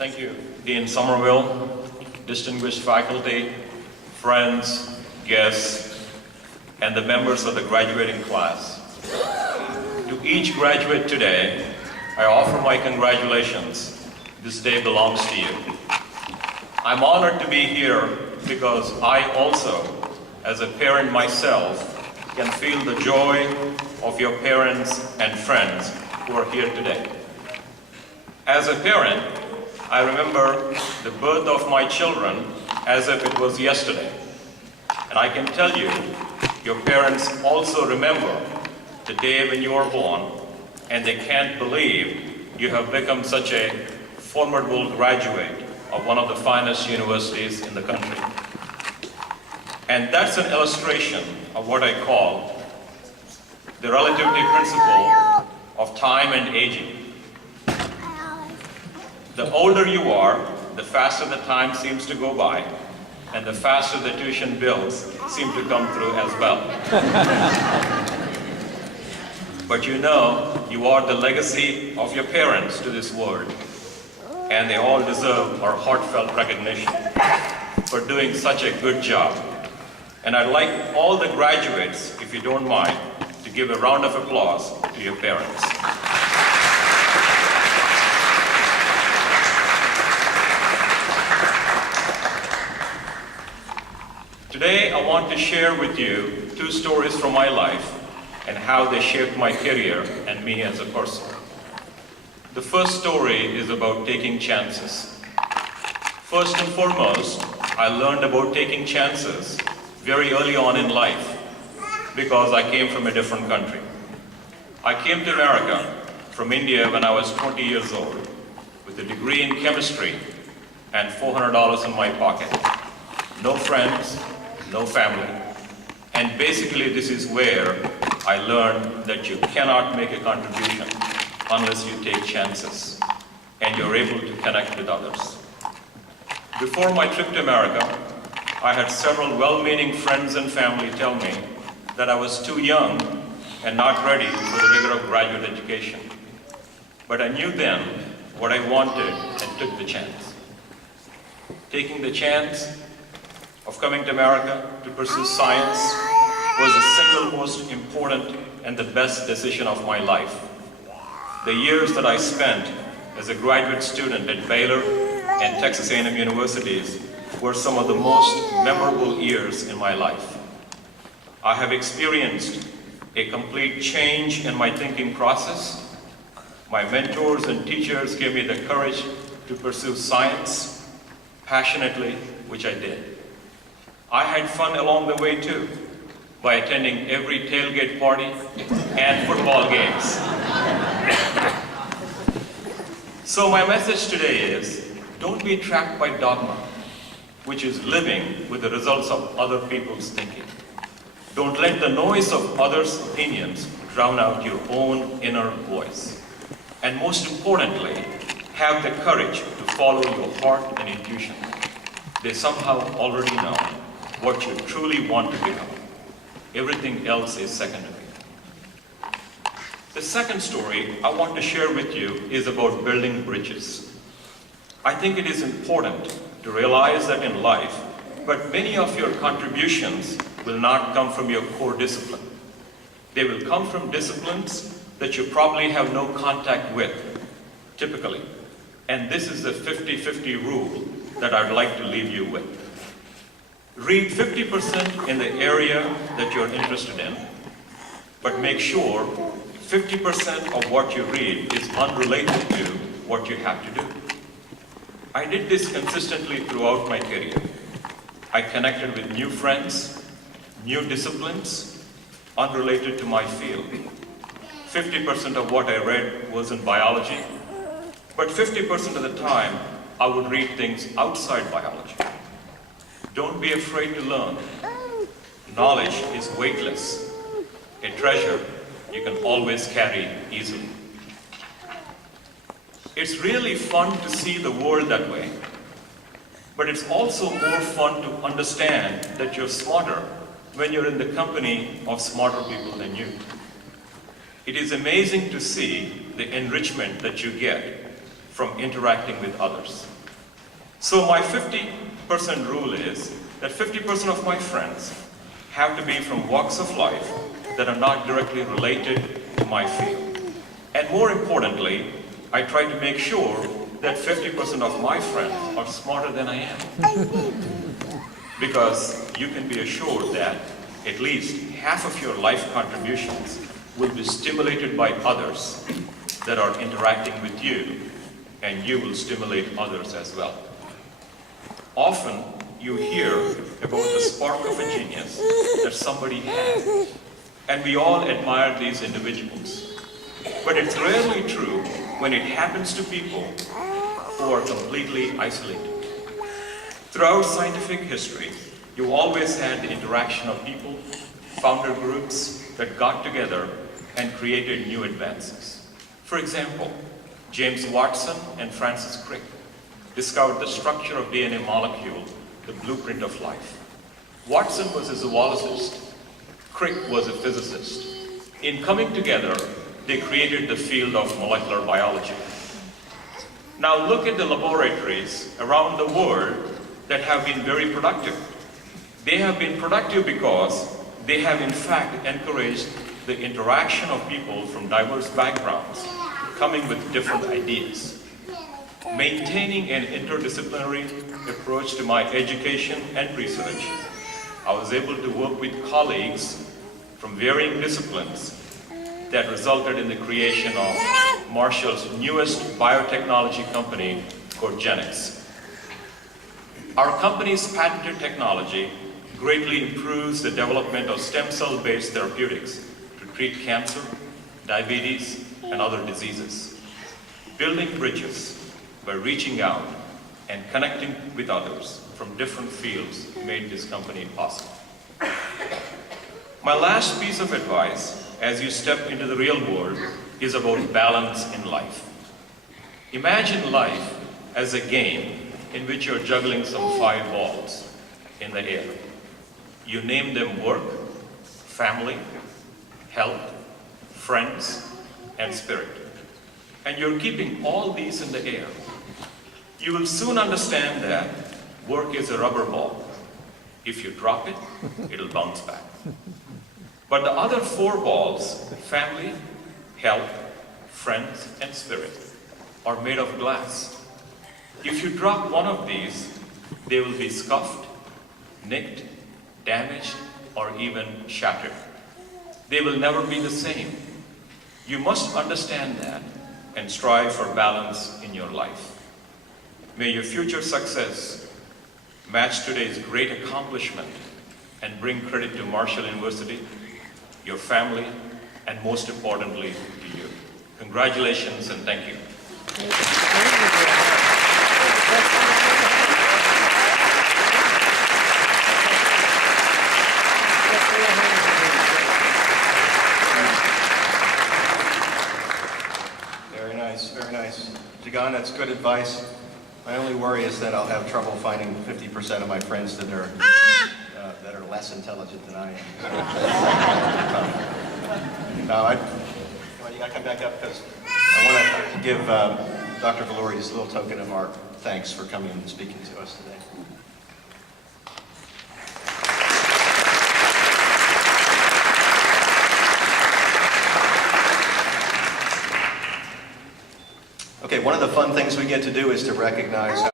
Thank you, Dean Somerville, distinguished faculty, friends, guests, and the members of the graduating class. To each graduate today, I offer my congratulations. This day belongs to you. I'm honored to be here because I also, as a parent myself, can feel the joy of your parents and friends who are here today. As a parent, I remember the birth of my children as if it was yesterday. And I can tell you, your parents also remember the day when you were born, and they can't believe you have become such a formidable graduate of one of the finest universities in the country. And that's an illustration of what I call the relativity principle of time and aging. The older you are, the faster the time seems to go by, and the faster the tuition bills seem to come through as well. But you know, you are the legacy of your parents to this world, and they all deserve our heartfelt recognition for doing such a good job. And I'd like all the graduates, if you don't mind, to give a round of applause to your parents. Today, I want to share with you two stories from my life and how they shaped my career and me as a person. The first story is about taking chances. First and foremost, I learned about taking chances very early on in life because I came from a different country. I came to America from India when I was 20 years old with a degree in chemistry and $400 in my pocket. No friends, no family. And basically this is where I learned that you cannot make a contribution unless you take chances and you're able to connect with others. Before my trip to America, I had several well-meaning friends and family tell me that I was too young and not ready for the rigor of graduate education. But I knew then what I wanted and took the chance. Taking the chance of coming to America to pursue science was the single most important and the best decision of my life. The years that I spent as a graduate student at Baylor and Texas A&M universities were some of the most memorable years in my life. I have experienced a complete change in my thinking process. My mentors and teachers gave me the courage to pursue science passionately, which I did. I had fun along the way too, by attending every tailgate party and football games. So my message today is, don't be trapped by dogma, which is living with the results of other people's thinking. Don't let the noise of others' opinions drown out your own inner voice. And most importantly, have the courage to follow your heart and intuition. They somehow already know what you truly want to become. Everything else is secondary. The second story I want to share with you is about building bridges. I think it is important to realize that in life, but many of your contributions will not come from your core discipline. They will come from disciplines that you probably have no contact with, typically. And this is the 50-50 rule that I'd like to leave you with. Read 50% in the area that you're interested in, but make sure 50% of what you read is unrelated to what you have to do. I did this consistently throughout my career. I connected with new friends, new disciplines, unrelated to my field. 50% of what I read was in biology, but 50% of the time, I would read things outside biology. Don't be afraid to learn. Knowledge is weightless, a treasure you can always carry easily. It's really fun to see the world that way, but it's also more fun to understand that you're smarter when you're in the company of smarter people than you. It is amazing to see the enrichment that you get from interacting with others. So my 50% rule is that 50% of my friends have to be from walks of life that are not directly related to my field. And more importantly, I try to make sure that 50% of my friends are smarter than I am. Because you can be assured that at least half of your life contributions will be stimulated by others that are interacting with you, and you will stimulate others as well. Often, you hear about the spark of a genius that somebody has, and we all admire these individuals. But it's rarely true when it happens to people who are completely isolated. Throughout scientific history, you always had the interaction of people, founder groups that got together and created new advances. For example, James Watson and Francis Crick discovered the structure of DNA molecule, the blueprint of life. Watson was a zoologist. Crick was a physicist. In coming together, they created the field of molecular biology. Now look at the laboratories around the world that have been very productive. They have been productive because they have in fact encouraged the interaction of people from diverse backgrounds, coming with different ideas. Maintaining an interdisciplinary approach to my education and research, I was able to work with colleagues from varying disciplines that resulted in the creation of Marshall's newest biotechnology company, Jagan. Our company's patented technology greatly improves the development of stem cell-based therapeutics to treat cancer, diabetes, and other diseases. Building bridges by reaching out and connecting with others from different fields made this company possible. My last piece of advice as you step into the real world is about balance in life. Imagine life as a game in which you're juggling some 5 balls in the air. You name them work, family, health, friends, and spirit. And you're keeping all these in the air. You will soon understand that work is a rubber ball. If you drop it, it'll bounce back. But the other 4 balls, family, health, friends, and spirit, are made of glass. If you drop one of these, they will be scuffed, nicked, damaged, or even shattered. They will never be the same. You must understand that and strive for balance in your life. May your future success match today's great accomplishment and bring credit to Marshall University, your family, and most importantly, to you. Congratulations and thank you. Very nice, very nice. Jagan, that's good advice. My only worry is that I'll have trouble finding 50% of my friends that are less intelligent than I am. No, you gotta come back up because I want to give Dr. Valluri just a little token of our thanks for coming and speaking to us today. Okay, one of the fun things we get to do is to recognize